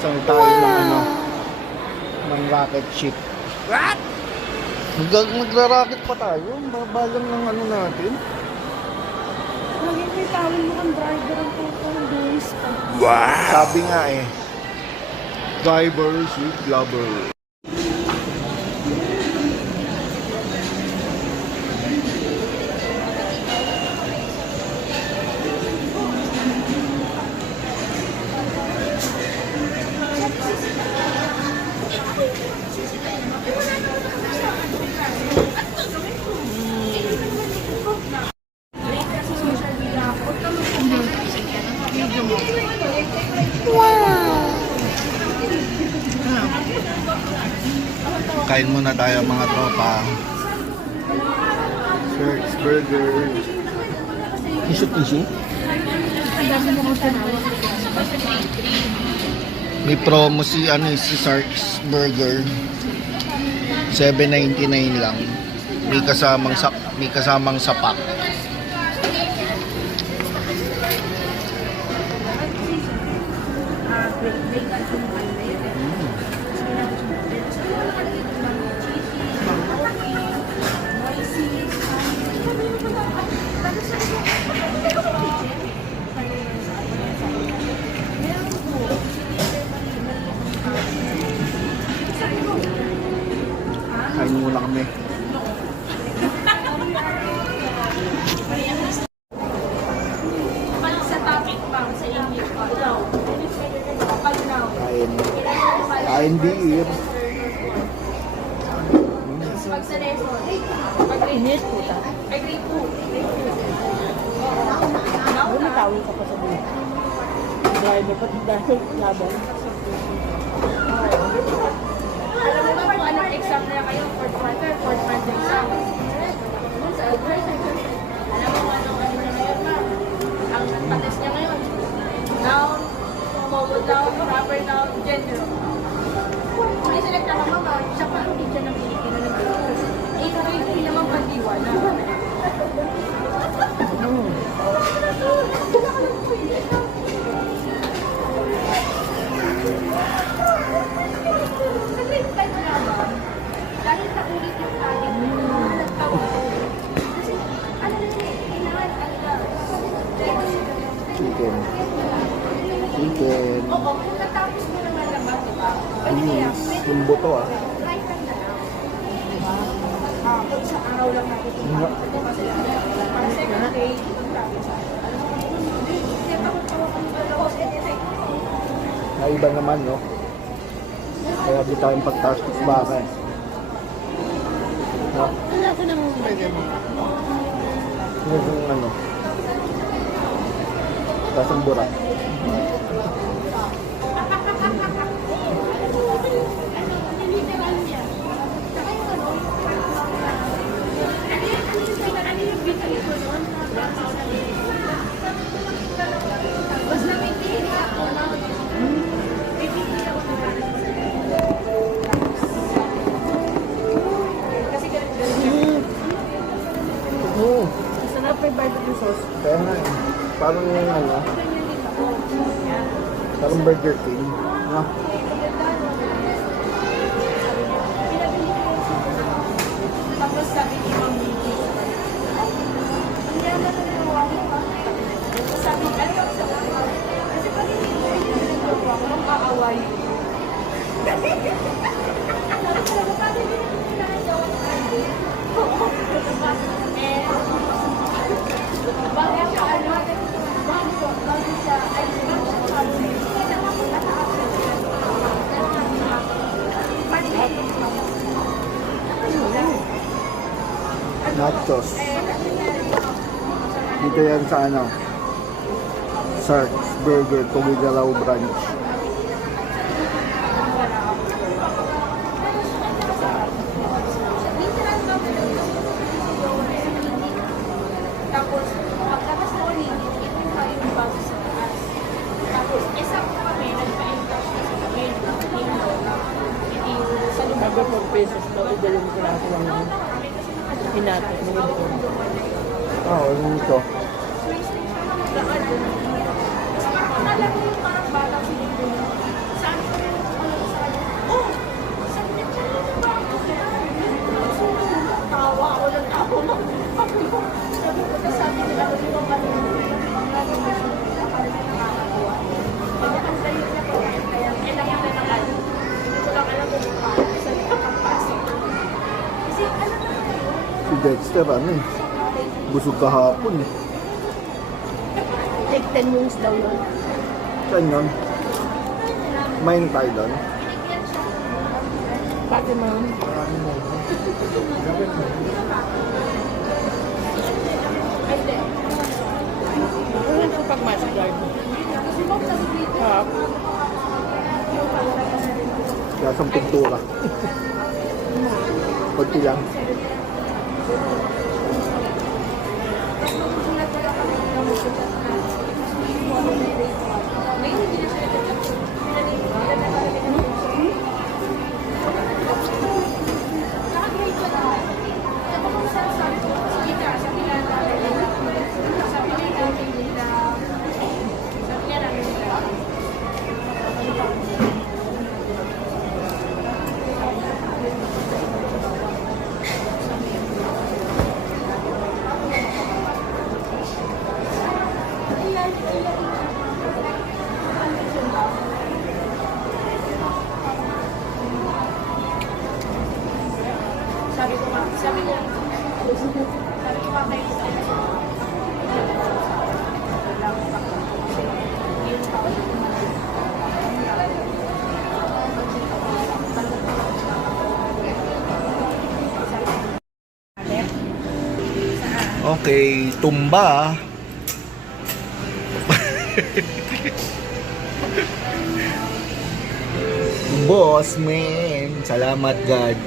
Saan tayo ng ano, ng rocket ship. What? Magra-rocket pa tayo. Babalang ng ano natin. Laging may tawin mo kang driver ang tutong days pa. Wow! Sabi nga eh. Driver, ship lover. Kain muna tayo mga tropa. Shirts, burger. Tisu-tisu. May promo si Sharks Burger. 7.99 lang. May kasamang sapak. Kain muna kami. Sa topic pa, sa English pa. Kain. Kain beer. Pag sa lesson, pag grade po ta. Ay, grade 2. May tawin ka pa sa buhay. Driver pa dahil laban. Alam mo ba kung anong exam na kayo? Fourth quarter exam. Alam mo anong ano na ngayon ma? Ang patest niya ngayon. Noun, forward noun, proper noun, gender. Kung iselect na ka ba, siya pa ang teacher ng Pilipino ng Pilipino. Eh, hindi naman pandiwala. Dahil sa ulit yung ating kasi, ano na kailangan, Chicken. Chicken. oo, kung natapos mo naman naman, diba? Yung buto ah. Kung sa araw lang natin ito. Kasi pang second day, tapos Naiba naman no. Kaya di tayong pagtaas ng baka eh. No? wala ko nang bagay mo. Yung ano. Tasang bura. Sarap may barbecue sauce. Kaya nga eh. Parang yung ano. Parang Burger King. No? Tapos sabi ni Ma'am Vicky, hindi na natutuwa ko. Sabi, ano yung sa mga? Kasi pag hindi mo natutuwa ko, nung aaway. Sabi talaga, pag hindi na nilalaw ang ano. Bakit siya, ano, bakit siya, ay, Nachos. Dito yan sa ano. Sharks Burger, Tugigaraw Branch. Tapos, pagkatas na ulit, ito yung bago sa taas. Tapos, isa po kami, nagpa-encash na sa kami, sa lumang. Sabi 4 pesos daw, idalhin ko lang lang yun. Hinatot mo yun. Ano ito? Akala ko yung parang batang siniguro. Saan ko Dexter, busog kahapon eh. Take 10 minutes daw yun. Saan yun? Main tayo doon. Pati ma'am. Ano yung pag-mask guard? Hap. Kaya sa pintura. Pagti lang. Sabi niya, Okay, tumba. Boss man, salamat God.